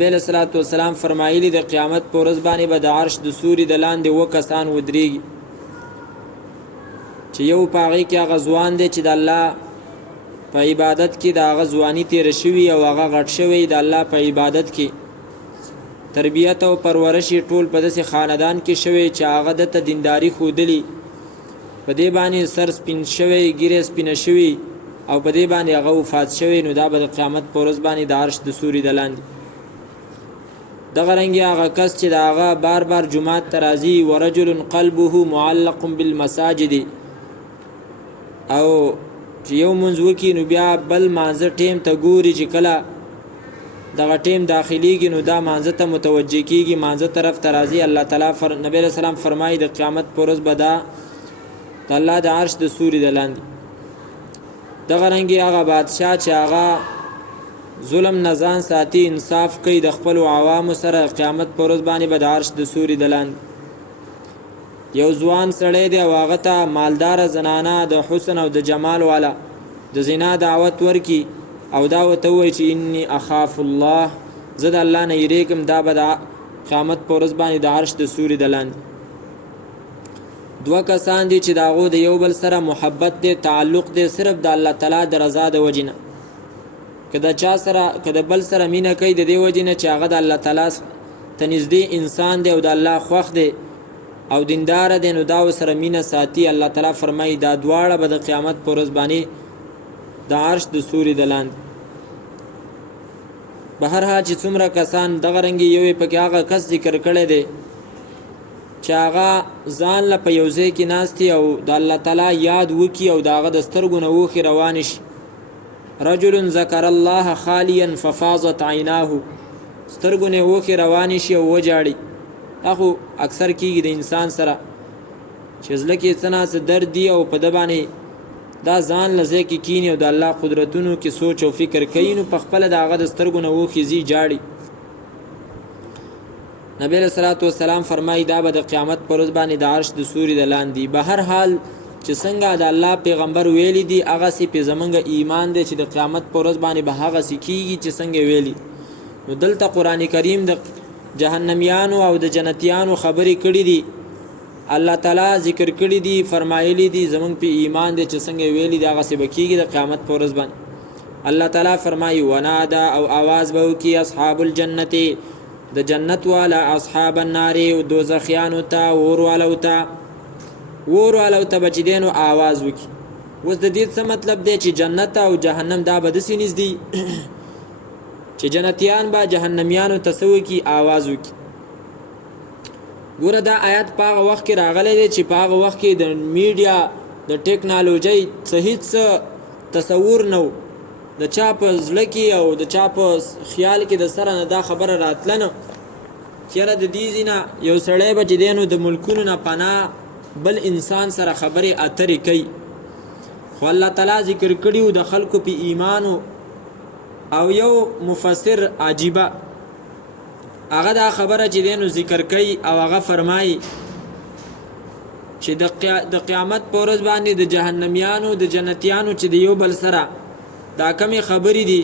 نبی صلی الله علیه وسلم فرمایلی د قیامت پر ورځ باندې به د عرش د سوري د لاندې و کسان ودرېږي چې یو پاغي کې هغه ځوان دی چې د الله په عبادت کې د هغه ځواني تیر شوی او هغه غټ شوی د الله په عبادت کې تربیت او پرورش ټول په داسې خاندان کې شوی چې هغه د دینداری خودلی په دې باندې سر سپین شوی ګیره سپینه شوی او په دې باندې هغه وفات شوی نو دا به د قیامت پر ورځ باندې د عرش د سوري د لاندې دغه رنګي هغه کس چې هغه بار بار جمعات ترازی ورجل قلبه معلق بالمساجد او چې یو منځ وکي نو بیا بل مانزه ټیم ته ګوري چې کله دغه ټیم داخليږي نو دا مانزه ته متوجه کیږي مانزه طرف ترازی الله تعالی نبی رسول الله فرمایي د قیامت پر ورځ به دا د الله د عرش د سوري د لاندې دغه رنګي هغه بادشاہ چې هغه ظلم نزان ساتي انصاف کوي د خپل عوامو سره قیامت پر ورځ باندې به د عرش د سوري د لاندې یو ځوان سړی دی او هغه ته مالدار زنانه د حسن او د جمال والا د زنا دعوت ورکی او دا وته وایي چې انی اخاف الله زه د الله نه یریږم دا به د قیامت پر ورځ باندې د عرش د سوري د لاندې دوه کسان دي چې د هغو د یو بل سره محبت دی تعلق دی صرف د الله تعالی د رضا د وجې نه که د چا سره که د بل سره مینه کوي د دې وجې نه چې هغه د الله تعالی ته نږدې انسان دی او د الله خوښ دی او دیندار دی نو دا سره مینه ساتي الله تعالی فرمایي دا دواړه به د قیامت پر ورځ باندې د عرش د سوري د لاندې به هر حال چې څومره کسان دغه رنګي یو پکې هغه کس ذکر کړی دی چې هغه ځان له په یو ځای کې ناستي او د الله تعالی یاد وکي او د هغه د سترګو نه اوښکې روانې شي رجل ذکر الله خالیا ففاضت عیناه سترګو نه اوښکې روانې شي او وجاړي دا خو اکثر کېږي د انسان سره چې زړه کې څه نه څه درد دی او په ده باندې دا ځان له ځای کې کیني او د الله قدرتونو کې سوچ او فکر کوي نو په خپله د هغه د سترګو نه اوښکې ځي جاړي نبی صلی الله علیه وسلم فرمایي دا به د قیامت پر ورځ باندې د عرش د سوري د لاندې به هر حال چې څنګه د الله پیغمبر ویلي دي هغسې پې زمونږ ایمان دی چې د قیامت پر ورځ باندې به هغسې کېږي چې څنګه ویلي نو دلته قرآن کریم د جهنمیانو او د جنتیانو خبرې کړي دي الله تعالی ذکر کړي دي فرمایلی دي زمونږ په ایمان دی چې څنګه ویلي دي هغسې به کېږي د قیامت پر ورځ باندې الله تعالی فرمایي ونادا او آواز به وکړي اصحاب الجنت د جنت والا اصحاب النار او دوزخیانو ته اور والو ته به چې دی نو آواز وکړي اوس د دې څه مطلب دی چې جنت او جهنم دا به داسې نږدې چې جنتیان به جهنمیانو ته څه وکړي آواز وکړي ګوره دا آیات په هغه وخت کې راغلی دی چې په هغه وخت کې د میډیا د ټیکنالوژۍ څه هیڅ تصور نه و د چا په زړه کې او د چا په خیال کې د سره نه دا خبره راتله نه چېرې د دې ځای نه یو سړی به چې دی نو د ملکونو نه پناه بل انسان سره خبرې اترې کوي خو الله تعالی ذکر کړي و د خلکو په ایمانو او یو مفسر عجیبه هغه دا خبره چې دی نو ذکر کوي او هغه فرمایي چې د قیامت په ورځ باندې د جهنمیانو د جنتیانو چې د یو بل سره دا کمې خبرې دي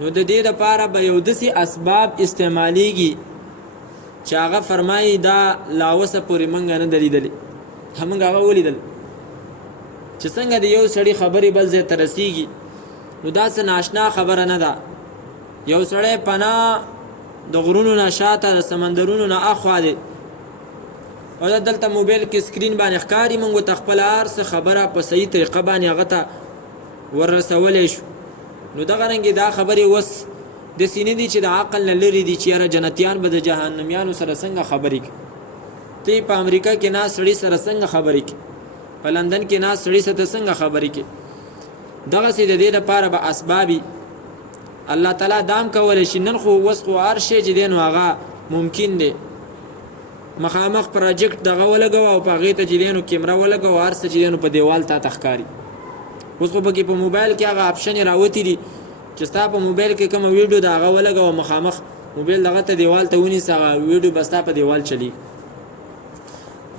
نو د دې دپاره به یو داسې اسباب استعمالیږي چې هغه فرمایي دا لا اوسه پورې موږ نه ده لیدلې موږ هغه ولیدل چې څنګه د یو سړي خبرې بل ځای ته رسیږي نو دا څه ناشنا خبره نه ده یو سړی پناه د غرونو نه شاته د سمندرونو نه اخوا دی او دا دلته موبایل کې سکرین باندې ښکاري موږ ته خپله هر څه خبره په صحیح طریقه باندې هغه ته ورسولی شو نو دغه رنګې دا خبرې اوس داسې نه دي چې د عقل نه لرې دي چې یاره جنتیان به د جهنمیانو سره څنګه خبرې کوي ته په امریکا کې ناست سړي سره څنګه خبرې کوي په لندن کې ناست سړي سره څنګه خبرې کوي دغسې د دې لپاره به اسبابي الله تعالی دام کولی شي نن خو اوس خو هر شی چې دی نو هغه ممکن دی مخامخ پراجکټ دغه ولګوه او په هغې ته چې دی نو کیمره ولګوه هر څه چې دی نو په دیوال تا ته ښکاري اوس خو پکې په موبایل کې هغه آپشن راوتی دي چې ستا په موبایل کې کومه ویډیو د هغه ولګوه مخامخ موبایل دغه ته دیوال ته ونیسه هغه ویډیو به ستا په دیوال چلی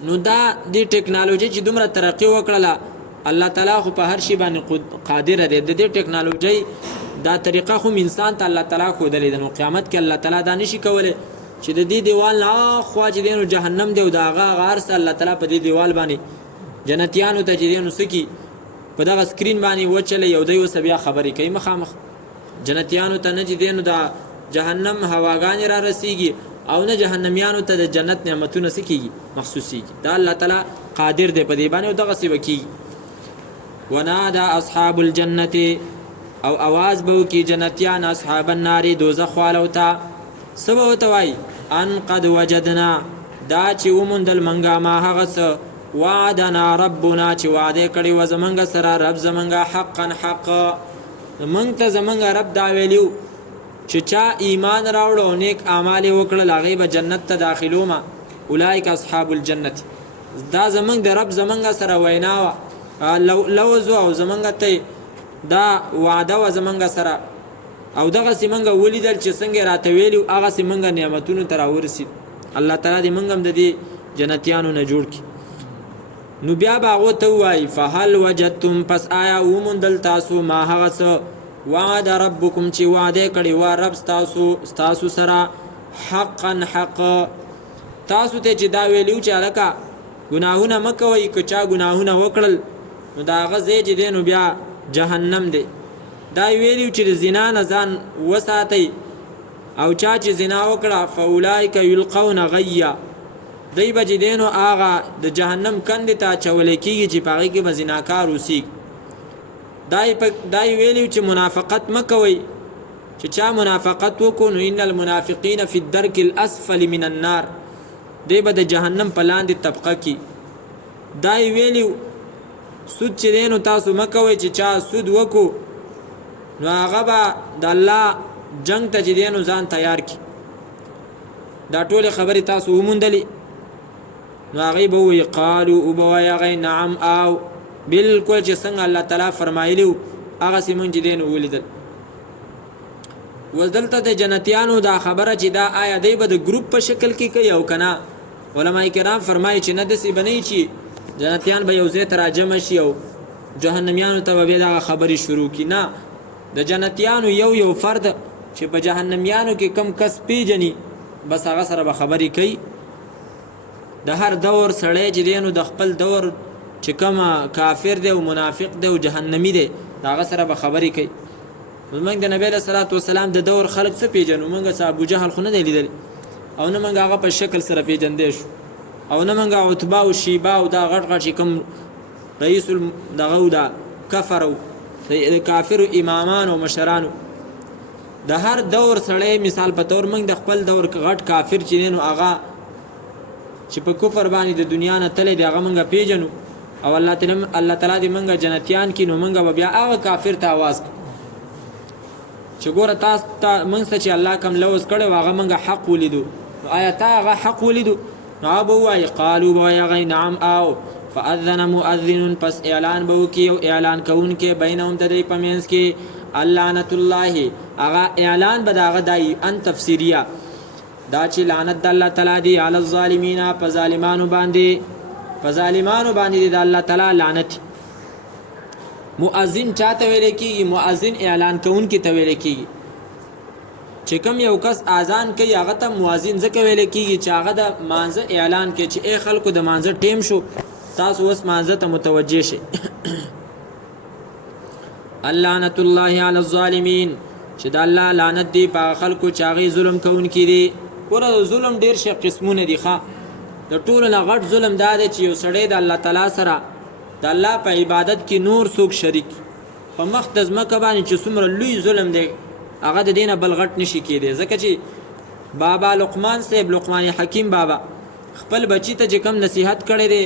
نو دا دې ټیکنالوژي چې دومره ترقي وکړله الله تعالی خو په هر شي باندې قادر دی د دې ټیکنالوژي دا طریقه خو انسان ته الله تعالی ښودلې ده. نو قیامت کې الله تعالی دا نشي کولی چې د دې دیوال نه اخوا چې دی نو جهنم دی او د هغه غار سره الله تعالی په دې دیوال باندې جنتیانو ته چې دی نو څه کي په دغه سکرین باندې وچلی یو دی اوس بیا خبرې کوي مخامخ جنتیانو ته نه چې دی نو د جهنم هواګانې را رسیږي او نه جهنمیانو ته د جنت نعمتونه څه کېږي محسوسیږي. دا الله تعالی قادر دی په دې باندې او دغسې به کېږي. ونادى اصحاب الجنه او आवाज به وکي جنتیان اصحاب النار دوزخ والو ته سبا وتوای ان قد وجدنا دا چې ومندل منګه ما هغه څه وعدنا ربنا چې وعده کړی و زمنګ سره رب زمنګ حقا حق منګ ته زمنګ رب دا ویلیو چې چا ایمان راوړ او نیک اعمال وکړل هغه به جنت ته داخلو ما اولئک اصحاب الجنه. دا زمنګ د رب زمنګ سره وینا لوزو او زمنګ ته دا وعده و زمنګ سره او دغه سیمنګ ولیدل چې څنګه راته ویلو هغه سیمنګ نعمتونو تر ورسید. الله تعالی دې منګم د دې جنتیانو نه جوړ کی. نو بیا باغو ته وای فهل وجدتم پس آیا ومندل تاسو ما هغه څه وعد ربکم چې وعده کړی و رب تاسو سره حقا حق تاسو ته چې دا ویلو چې الکا ګناهونه مکوئ که چا ګناهونه وکړل نو دا هغه ځای چې دی نو بیا جهنم دی. دا ویلو چې د زنا نه ځان وساتئ او چا چې زنا وکړه فاولئک یلقون غیا دی به چې دی نو هغه د جهنم کندې ته اچولی کېږي چې په هغې کې به زناکار اوسیږي. دای ویلو چې منافقت مه کوئ چې چا منافقت وکړو نو ان المنافقین فی الدرک الاسفل من النار دی به د جهنم په لاندې طبقه کې. دای ویلو سود چې دی نو تاسو مه کوئ چې چا سود وکړو نو هغه به د الله جنگ ته چې دی نو ځان تیار کړي. دا ټولې خبرې تاسو وموندلې نو هغې به ووایي قالو او به وایي هغې نعم او بالکل چې څنګه الله تعالی فرمایلی و هغسې مونږ چې دی نو ولیدل. اوس دلته د جنتیانو دا خبره چې دا آیا دی به د ګروپ په شکل کې کوي او که نه علما کرام فرمایي چې نه داسې به نه چې جنتیان به یو ځای ته راجمع شي او جهنمیانو ته به بیا دغه خبرې شروع کړي. نه د جنتیانو یو فرد چې په جهنمیانو کې کم کس پیژني بس هغه سره به خبرې کوي. د هر دور سړی چې دی نو د خپل دور چې کوم کافر دی او منافق دی او جهنمی دی د هغه سره به خبرې کوي. موږ د نبی علیه صلات وسلام د دور خلک څه پیژنو؟ موږ ابوجهل خو نه دی لیدلی او نه موږ هغه په شکل سره پیژندی شو او نه موږ عتبه او شیبه او دا غټ غټ چې کوم رئیس دغه او دا کفر او د کافرو امامان او مشرانو د هر دور سړی مثال په طور موږ د خپل دور غټ کافر چې دی نو هغه چې په کفر باندې د دنیا نه تللی دی هغه موږ پیژنو او الله تعالی دې موږ جنتیان کړي نو موږ به بیا هغه کافر ته آواز کړو چې ګوره تاسو ته موږ څه چې الله کوم لوز کړی هغه موږ حق ولیدو نو آیا تا هغه حق ولیدو؟ نو هغه به ووایي قالو به وایي هغې نعم او فاذن مؤذن پس اعلان به وکړي او اعلان کوونکی بینهم د دوی په منځ کې اللعنة الله هغه اعلان به د هغه دایي ان تفسیریه دا چې لعنت د الله تعالی دی علی الظالمین په ظالمانو باندې د الله تعالی لعنت. مؤذن چاته ویل کېږي؟ مؤذن اعلان کوونکی ته ویل کېږي. چې کوم یو کس اذان کوي هغه ته مؤذن ځکه ویل کېږي چې هغه د مانځه اعلان کوي چې ای خلکو د مانځه ټیم شو تاسو اوس مانځه ته متوجه شئ. اللعنة الله علی الظالمین چې د الله لعنت دی په خلکو چې هغې ظلم کوونکي دي. ګوره ظلم ډېر شي قسمونه دي ښه د ټولو نه غټ ظلم دا دی چې یو سړی د الله تعالی سره د الله په عبادت کې نور څوک شریک په مخ د ځمکه باندې چې څومره لوی ظلم دی هغه د دې نه بل غټ نشي کېدی. ځکه چې بابا لقمان صاحب لقمان حکیم بابا خپل بچی ته چې کوم نصیحت کړی دی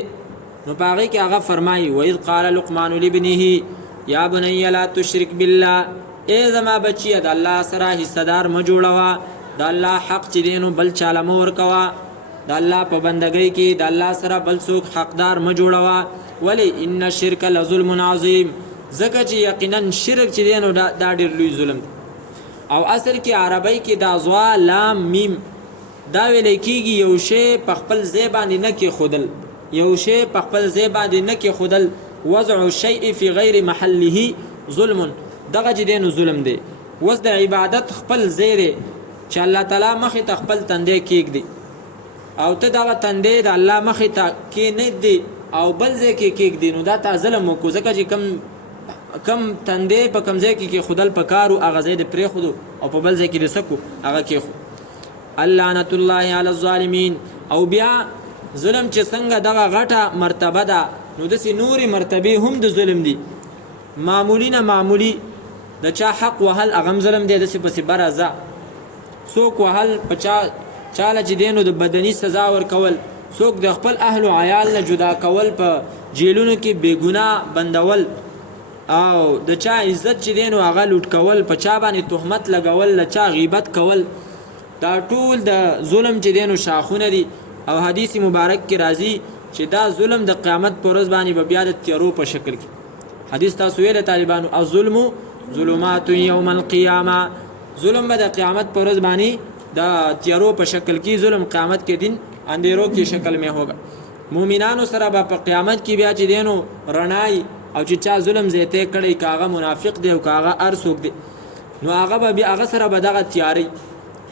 نو په هغې کې هغه فرمایي وإذ قال لقمان لابنه یا بنی لا تشرک بالله ای زما بچیه د الله سره حصه دار مه جوړوه د الله حق چې دی نو بل چاله مه ورکوه د الله په بندګۍ کې د الله سره بل څوک حقدار مه جوړوه. ولی ان الشرک لظلم عظیم ځکه چې یقینا شرک چې دی نو دا ډېر لوی ظلم دی. او اصل کې عربی کې دا ضا لام میم دا ویلی کېږي یو شی په خپل ځای باندې نه کېښودل یو شی په خپل ځای باندې نه کېښودل وضع الشیء فی غیر محله ظلم دغه چې دی نو ظلم دی. وس د عبادت خپل زیره چې الله تعالی مخې ته خپل تندې کېږدي او ته دغه تندې د الله مخې ته کېنږدي او بل ځای کې کېږدي، نو دا تا ظلم وکړو، ځکه چې کم تندې په کم ځای کې کېښودل پکار و هغه ځای د پرېښودو او په بل ځای کې د څه کړو هغه کېښو. اللعنة الله علی الظالمین. او بیا ظلم چې څنګه دغه غټه مرتبه ده نو داسې نورې مرتبې هم د ظلم دي. معمولی نه معمولی د چا حق وهل هغه هم ظلم دی، داسې پسې بره ځه څوک وهل په چاله چې دی نو د بدني سزا ورکول، څوک د خپل اهل و عیال نه جدا کول، په جیلونو کې بېګناه بندول، او د چا عزت چې دی نو هغه لوټ کول، په چا باندې تهمت لګول، له چا غیبت کول، دا ټول د ظلم چې دی نو شاخونه دي. او حدیث مبارک کې راځي چې دا ظلم د قیامت پر ورځ باندې به بیا د تیارو په شکل کې. حدیث تاسو ویل طالبانو الظلم ظلمات یوم القیامه، ظلم به د قیامت پر ورځ باندې د تیارو په شکل کې، ظلم قیامت کې دن اندھیروں کی شکل میں ہوگا. مومنانو سره به په قیامت کې بیا چې دی نو رڼای، او چې چا ظلم زیاته کړی کاغه منافق دی او کاغه ارسوک دی نو هغه به بیا هغه سره به دغه تیاری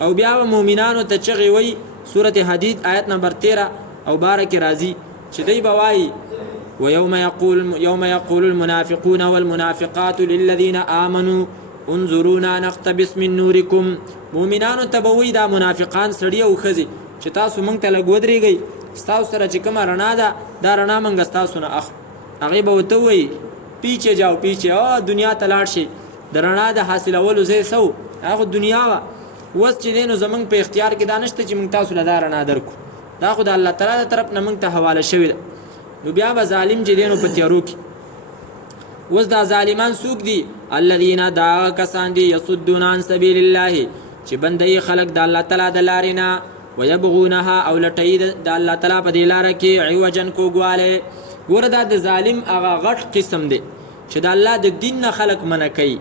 او بیا به مومنانو ته چغې وی. سورة حدید آیت نمبر 13 او 12 کې راځي چې دی به وایي ويوم يقول المنافقون والمنافقات للذين آمنوا انظرونا نقتبس من نوركم. مومنانو ته به وی دا منافقان سړي او ښځې چې تاسو موږ ته لږ ودرېږئ، ستاسو سره چې کومه رڼا ده دا رڼا موږ ستاسو نه اخلو. هغې به ورته ووایي پیچې جاو پیچې، او دنیا ته لاړ شي، د رڼا د حاصلولو ځای څه هغه دنیا وه. اوس چې دی نو زموږ په اختیار کې دا نشته چې موږ تاسو له دا رڼا درکړو، دا خو د الله تعالی د طرف نه موږ ته حواله شوې ده. نو بیا به ظالم چې دی نو په تیارو کې. اوس دا ظالمان څوک دي؟ الذین دا کسان دي یصدون عن سبیل الله چې بندوي خلک د الله تعالی د لارې نه، ویبغونها او لټوي د الله تعالی په دې لاره کې عوجا کوږوالی. ګوره دا د ظالم هغه غټ قسم دی چې د الله د دین نه خلک منع کوي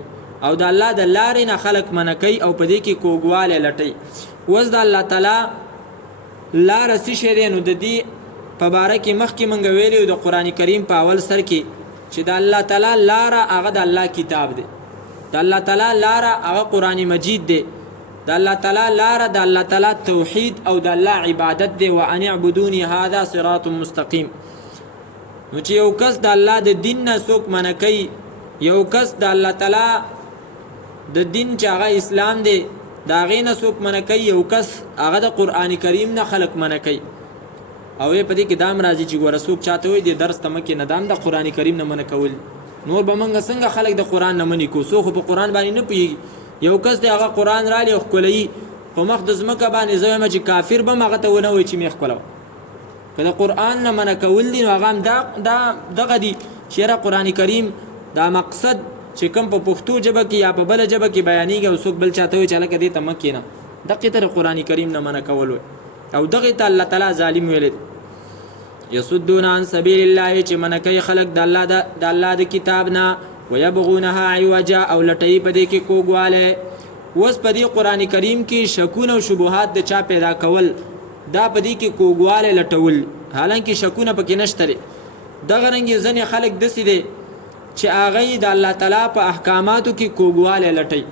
او د الله د لارې نه خلک منع کوي او په دې کې کوږوالی لټوي. اوس د الله تعالی لاره څه شی دی؟ نو د دې په باره کې مخکې موږ ویلي د قرآن کریم په اول سر کې چې د الله تعالی لاره هغه د الله کتاب دی، د الله تعالی لاره هغه قرآن مجید دی، د الله تعالی لاره د الله تعالی توحید او د الله عبادت دی. وان اعبدوني هذا صراط مستقیم. نو چې یو کس د الله د دین نه څوک منع کوي، یو کس د الله تعالی د دین چې هغه اسلام دی د هغې نه څوک منع کوي، یو کس هغه د قرآن کریم نه خلک منع کوي. او په دې کې دام راځي چې ګوره څوک چاته وایي د درس ته مکې نه دام د قرآن کریم نه منع کول، نور به موږ څنګه خلک د قرآن نه منع کوو؟ څوک په قرآن باندې نه پوهېږي. یو کس دی هغه قرآن رالی او ښکلوي په مخ د ځمکه باندې، زه وایم چې کافر به هم هغه ته ونه وایي چې مې ښکلوه. که د قرآن نه منع کول دي نو هغه هم دغه دي چې یاره قرآن کریم دا مقصد چې کوم په پښتو ژبه کې یا په بله ژبه کې بیانېږي او څوک بل چاته وایي چې هلکه دې ته مه کښېنه، دقې ته د قرآن کریم نه منع کول وایي او دغې ته الله تعالی ظالم ویلی دی. یصدون عن سبیل الله چې منع کوي خلک د الله د کتاب نه، ویبغونها عوجا او لټوي په دې کې کوږوالی. اوس په دې قرآن کریم کې شکونه او شبهات د چا پیدا کول، دا په دې کې کوږوالی لټول، حالانکه شکونه پکې نشته دی. دغه رنګې ځینې خلک داسې دی چې هغه د الله تعالی په احکاماتو کې کوږوالی لټوي.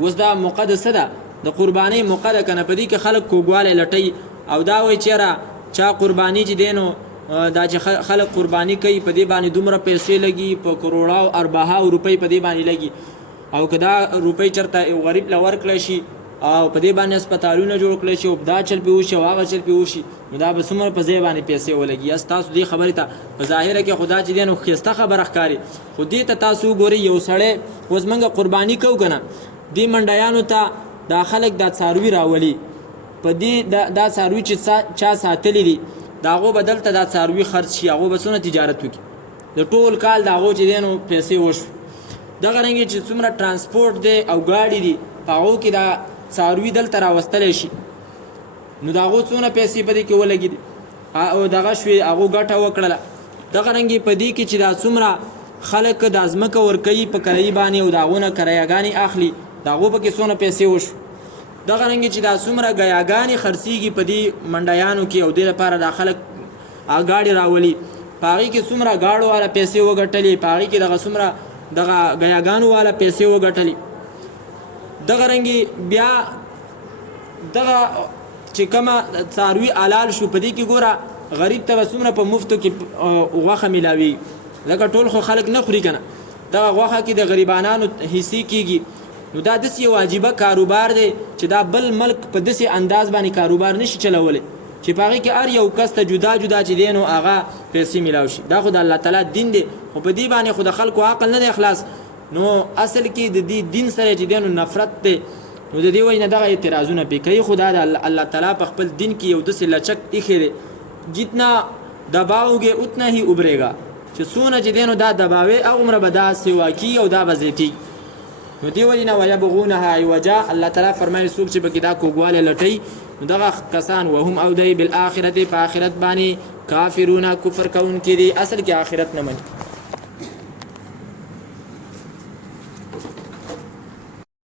اوس دا مقدسه ده، د قربانۍ موقع ده که نه، په دې کې خلک کوږوالی لټوي او دا وایي چېره چا قربانی چې دی نو دا چې خلک قربانی کوي په دې باندې دومره پیسې لګي، په کروڑاو ارباهاو روپۍ په دې باندې لګي، او که دا روپۍ چېرته یو غریب له ورکړی شي او په دې باندې هسپتالونه جوړ کړی شي او دا چل پې وشي او هغه چل پې وشي، نو دا به څومره په ځای باندې پیسې ولګي. یس تاسو دې خبرې ته په ظاهره کې خدا چې دی نو ښایسته خبره ښکاري، خو دې ته تاسو وګورئ یو سړی اوس موږ قرباني کوو که نه، دې منډیانو ته دا خلک دا څاروي راولي، په دې دا څاروي چې چا ساتلی دي د هغو به دلته دا څاروي خرڅ شي، هغو به څونه تجارت وکړي، د ټول کال د هغو چې دی نو پیسې وشو. دغه رنګې چې څومره ترانسپورټ دی او ګاډي دي په هغو کې دا څاروي دلته راوستلی شي، نو د هغو څونه پیسې په دې کې ولګېدي او دغه شوې هغو ګټه وکړله. دغه رنګې په دې کې چې دا څومره خلک دا ځمکه ورکوي په کرایي باندې او د هغو نه کرایهګانې اخلي، د هغو پکې څونه پیسې وشو. دغه رنګې چې دا څومره ګیاګانې خرڅېږي په دې منډیانو کې او دې لپاره دا خلک ګاډي راولي، په هغې کې څومره ګاډو والا پیسې وګټلې، په هغې کې دغه څومره دغه ګیاګانو والا پیسې وګټلې. دغه رنګي بیا دغه چې کومه څاروي حلال شو په دې کې ګوره غریب ته څومره په مفتو کې غوښه میلاوي لکه ټول خو خلک نه خوري کنه دغه غوښه کې د غریبانانو حصې کیږي نو دا داسې یو عجیبه کاروبار دی چې دا بل ملک په داسې انداز باندې کاروبار نشي چلولی چې په هغې کې هر یو کس ته جدا جدا چې دی نو هغه پیسې میلاو شي دا خو د الله تعالی دین دی خو په دې باندې خو د خلکو عقل نه دی خلاص نو اصل کې د دې دین سره چې دی نو نفرت دی نو د دې وجې نه دغه اعتراضونه پې کوي خو دا د الله تعالی په خپل دین کې یو داسې لچک ایښی دی جتنا دباؤگے اتنا ہی ابھرے گا چې څونه چې دی نو دا دباوې هغومره به دا سوا کي او دا به زیاتي نو دې وجې نه ویبغونها عوجا الله تعالی فرمایي څوک چې پکې دا کوږوالی لټوي نو دغه کسان وهم او دی بالآخرت په آخرت باندې کافرونه کفر کوونکي دي اصل کې آخرت نه مني